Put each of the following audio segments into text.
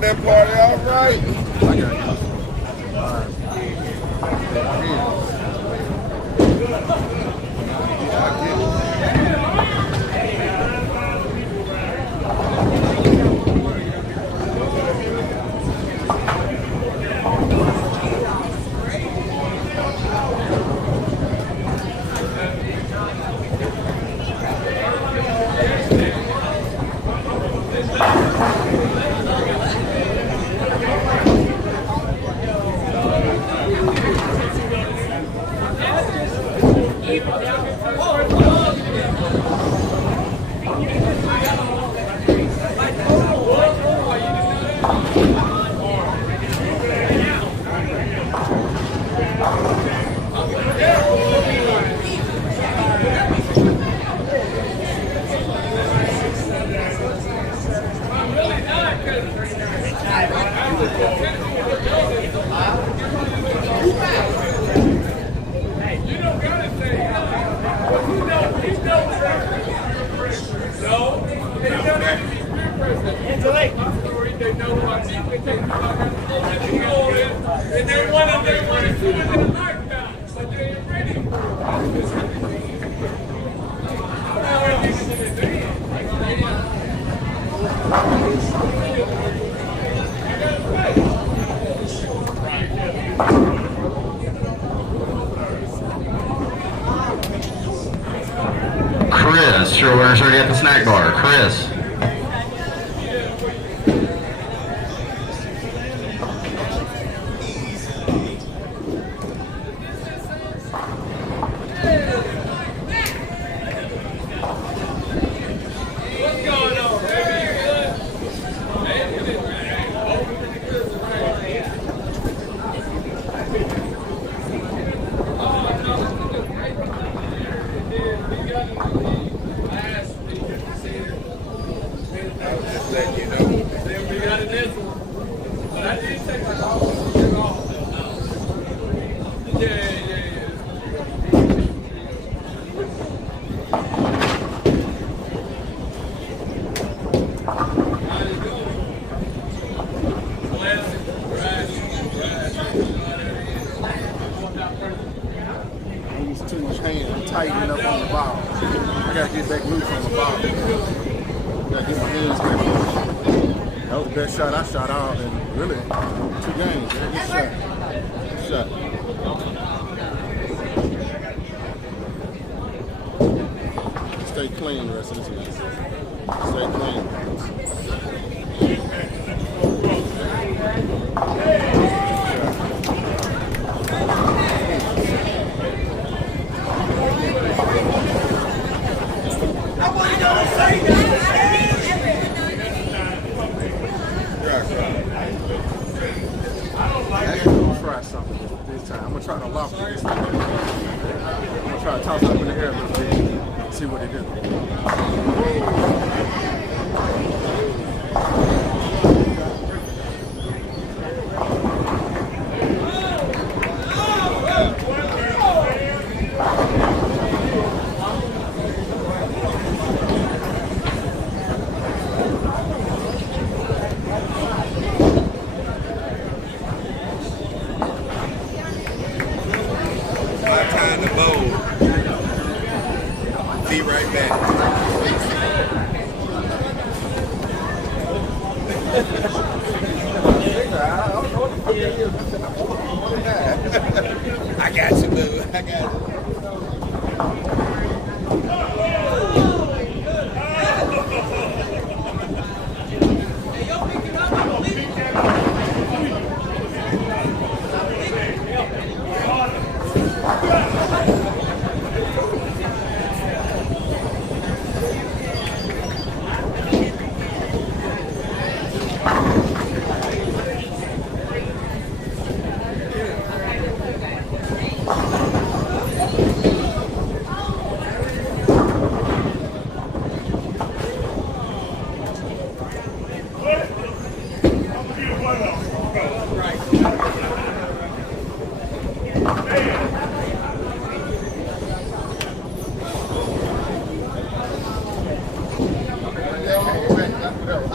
That party all right. I got you. Chris, your order's already at the snack bar. Chris. Tightening up on the ball. I gotta get back loose on the ball. Gotta get my hands back loose. That was the best shot I shot out in really 2 games. Good shot. Good shot. Stay clean the rest of this game. Stay clean. Try something this time. I'm gonna try to lock this thing. I'm gonna try to toss it up in the air a little bit and see what it do. Be right back. I got you, boo. I got you.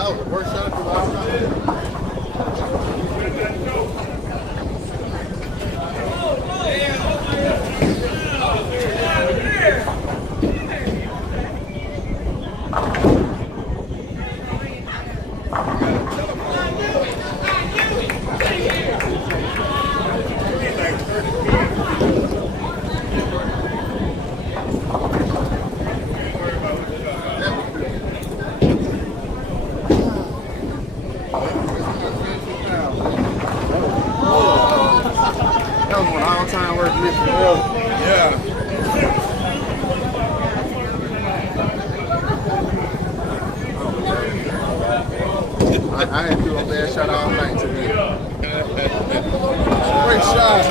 That was the worst shot of all time. That was one all-time worst mission ever. Yeah. I had to do a bad shot all night today. Great shot.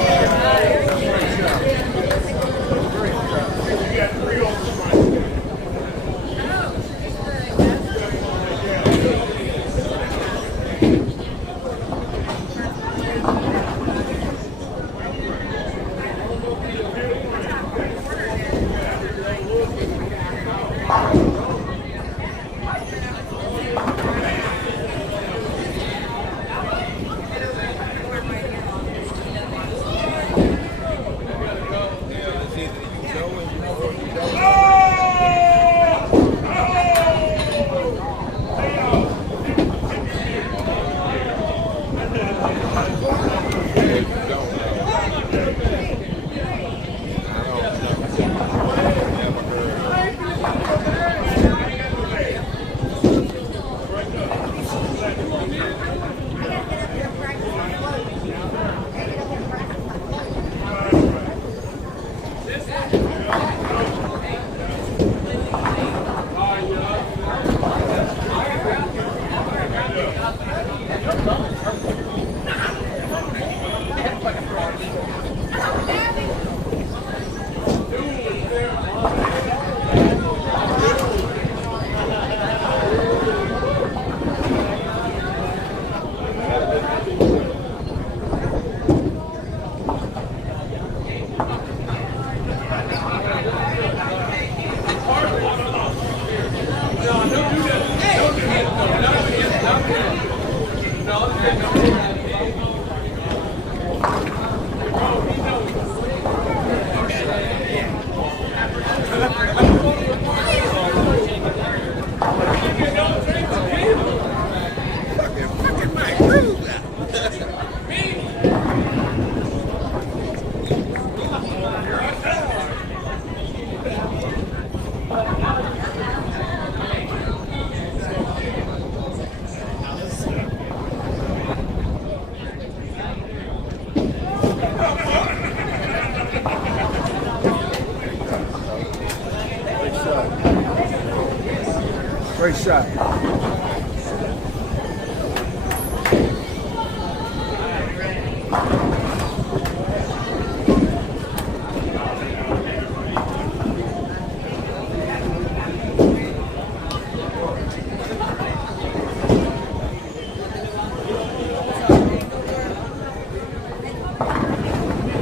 Great shot.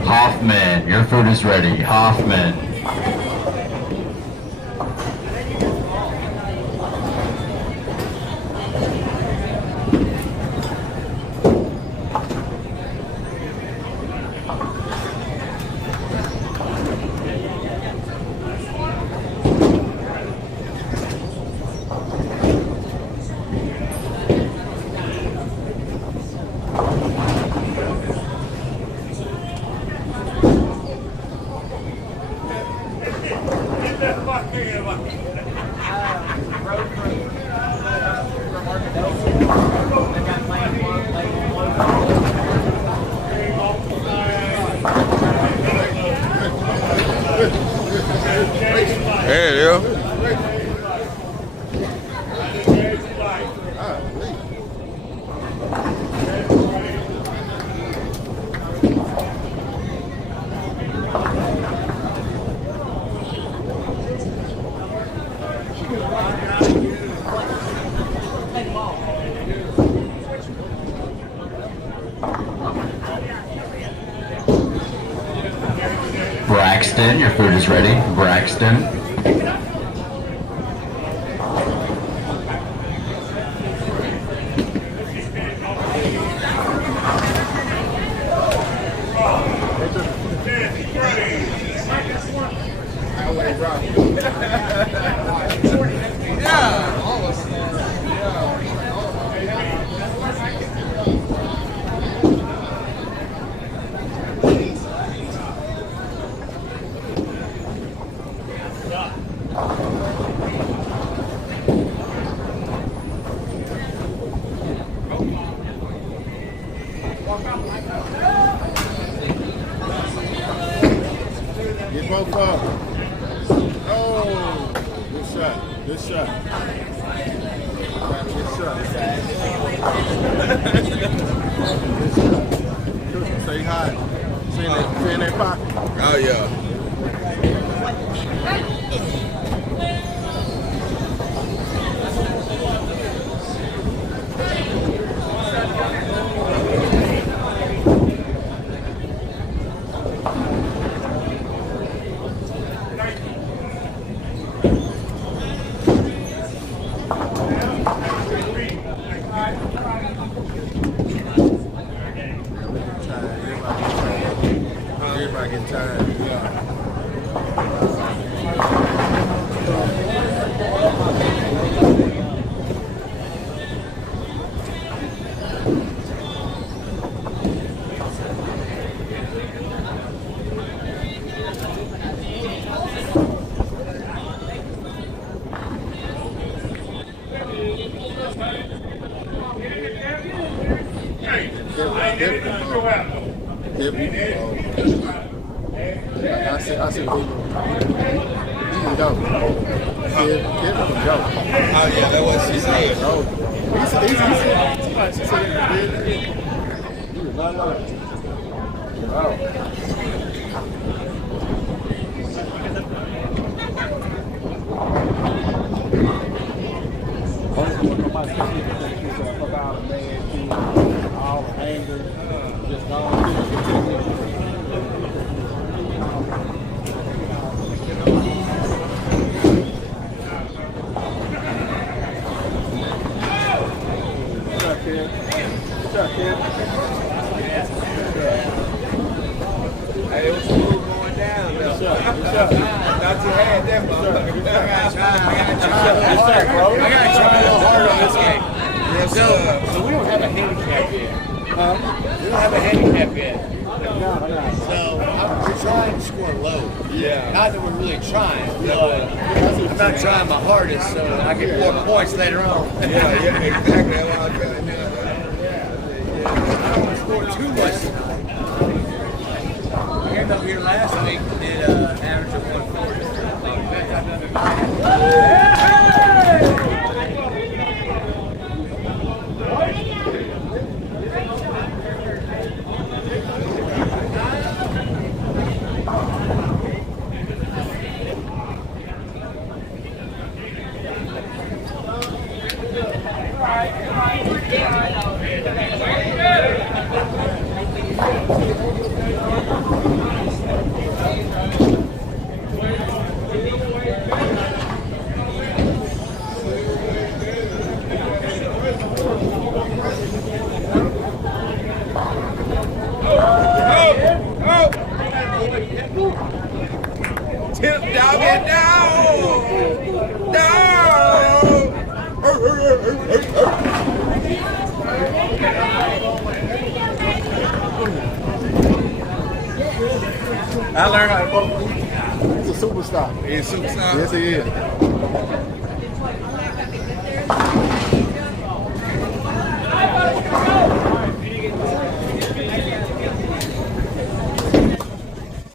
Hoffman, your food is ready. Hoffman. Hey, yo. Braxton, your food is ready. Braxton. Say hi. Say in that pocket. Oh, yeah. Everybody getting tired. I see people. He can go. Kevin can go. Oh, yeah, that's what she said. Oh, she said he was not lying. All the anger, just gone. Hey, it was smooth going down, though. Thought you had that, motherfucker. I gotta try a little harder on this game. Yes, So we don't have a handicap yet. We don't have a handicap yet. So we're trying to score low. Yeah. Not that we're really trying, but I'm not trying my hardest, so I get more points later on. Yeah, exactly. That's what I'm trying to do. I don't want to score too much tonight. I came up here last week and did an average of 140. Tip dog it down. Down. I learned how to. He's a superstar. He's a superstar. Yes, he is.